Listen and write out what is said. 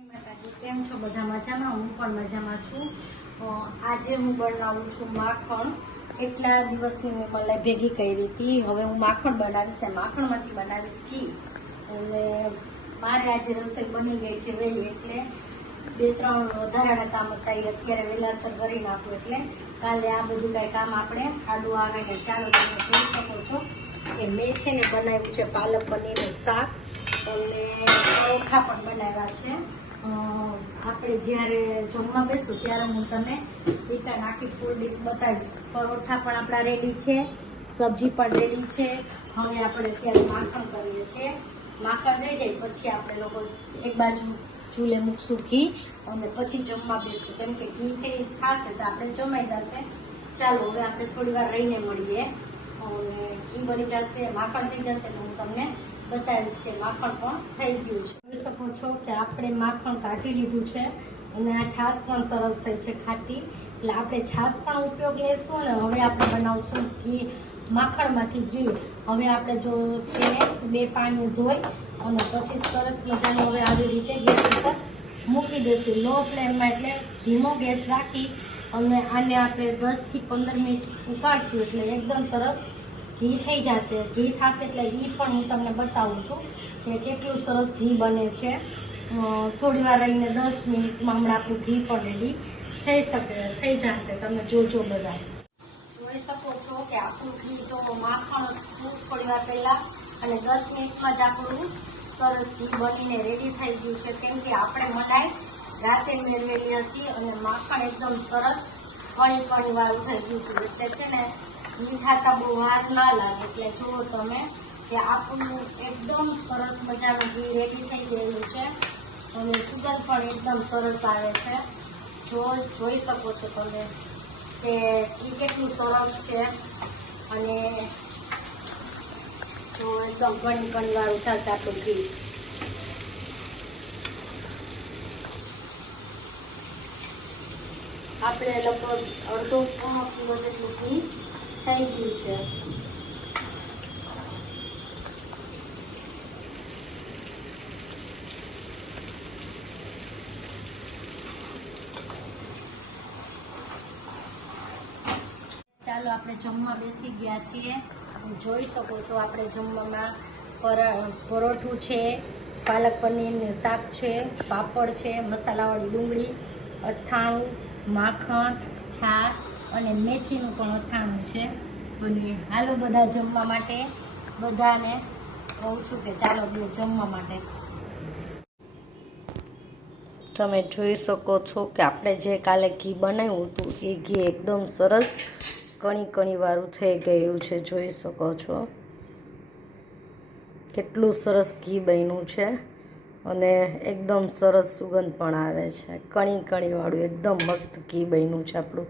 માતાજી, કેમ છો? બધા મજામાં? હું પણ મજામાં છું. આજે હું બનાવું છું માખણ. કેટલા દિવસની મેં મલાઈ ભેગી કરી હતી. હવે હું માખણ બનાવીશ ને માખણમાંથી બનાવીશ ઘી. અને મારે આજે રસોઈ બની ગઈ છે વહેલી, એટલે 2-3 વધારાના કામ હતા એ અત્યારે વહેલાસર કરી નાખું, એટલે કાલે આ બધું કાંઈ કામ આપણે આડું આવે ને. ચાલો, તમે જોઈ શકો છો કે મેં છે ને બનાવ્યું છે પાલક પનીરનું શાક અને પરોઠા પણ બનાવ્યા છે. આપણે જ્યારે જમવા બેસું ત્યારે હું તમને એકાદ આખી ફૂલ ડીશ બતાવીશ. પરોઠા પણ આપણા રેડી છે, સબ્જી પણ રેડી છે. હવે આપણે અત્યારે માખણ કરીએ છીએ. માખણ થઈ જાય પછી આપણે લોકો એક બાજુ ચૂલે મૂકશું ઘી અને પછી જમવા બેસું, કેમ કે ઘી થશે તો આપણે જમાઈ જશે. ચાલો, હવે આપણે થોડી વાર રહીને મળીએ. અને ઘી બની જશે, માખણ થઈ જશે તો હું તમને બતાવીશ કે માખણ પણ થઈ ગયું છે. જોઈ શકો છો કે આપણે માખણ કાઢી લીધું છે અને આ છાશ પણ સરસ થઈ છે ખાટી, એટલે આપણે છાશ પણ ઉપયોગ લેશું. અને હવે આપણે બનાવશું ઘી, માખણમાંથી ઘી. હવે આપણે જો તેને 2 પાણી ધોઈ અને પછી સરસ મજાનું હવે આવી રીતે ગેસ ઉપર મૂકી દઈશું લો ફ્લેમમાં, એટલે ધીમો ગેસ રાખી અને આને આપણે 10 થી 15 મિનિટ ઉકાળશું, એટલે એકદમ સરસ ઘી થઈ જશે. ઘી થશે એટલે એ પણ હું તમને બતાવું છું કે કેટલું સરસ ઘી બને છે. થોડી વાર રહીને 10 મિનિટમાં હમણાં આપણું ઘી પણ રેડી થઈ જશે. તમે જોજો બધા. જોઈ શકો છો કે આપણું ઘી, જો માખણ થોડી વાર પહેલા અને 10 મિનિટમાં જ આપણું સરસ ઘી બનીને રેડી થઈ ગયું છે, કેમ કે આપણે મલાઈ રાતે મેળવેલી હતી અને માખણ એકદમ સરસ કણી વાળું થઈ ગયું હતું. એટલે છે ને ઘી ખાતા બહુ વાર ના લાગે. એટલે જુઓ તમે કે આપણું એકદમ સરસ મજાનું ઘી રેડી થઈ ગયેલું છે અને સુગંધ પણ એકદમ સરસ આવે છે. જોઈ શકો છો તમે કે ઘી કેટલું સરસ છે. અને તો એકદમ કણી વાળું થશે આપણું ઘી. આપણે લગભગ અડધો પોણો કિલો જેટલું ઘી થઈ ગયું છે. ચાલો, આપણે જમવા બેસી ગયા છીએ. જોઈ શકો છો આપણે જમવામાં પરોઠું છે, પાલક પનીરનું શાક છે, પાપડ છે, મસાલાવાળી ડુંગળી, અથાણું, માખણ, છાશ અને મેથીનું પણ અથાણું છે. અને હાલો બધા જમવા માટે. બધાને કહું છું કે ચાલો જમવા માટે. તમે જોઈ શકો છો કે આપણે જે કાલે ઘી બનાવ્યું હતું એ ઘી એકદમ સરસ કણી વાળું થઈ ગયું છે. જોઈ શકો છો કેટલું સરસ ઘી બન્યું છે અને એકદમ સરસ સુગંધ પણ આવે છે. કણી વાળું એકદમ મસ્ત ઘી બન્યું છે આપણું.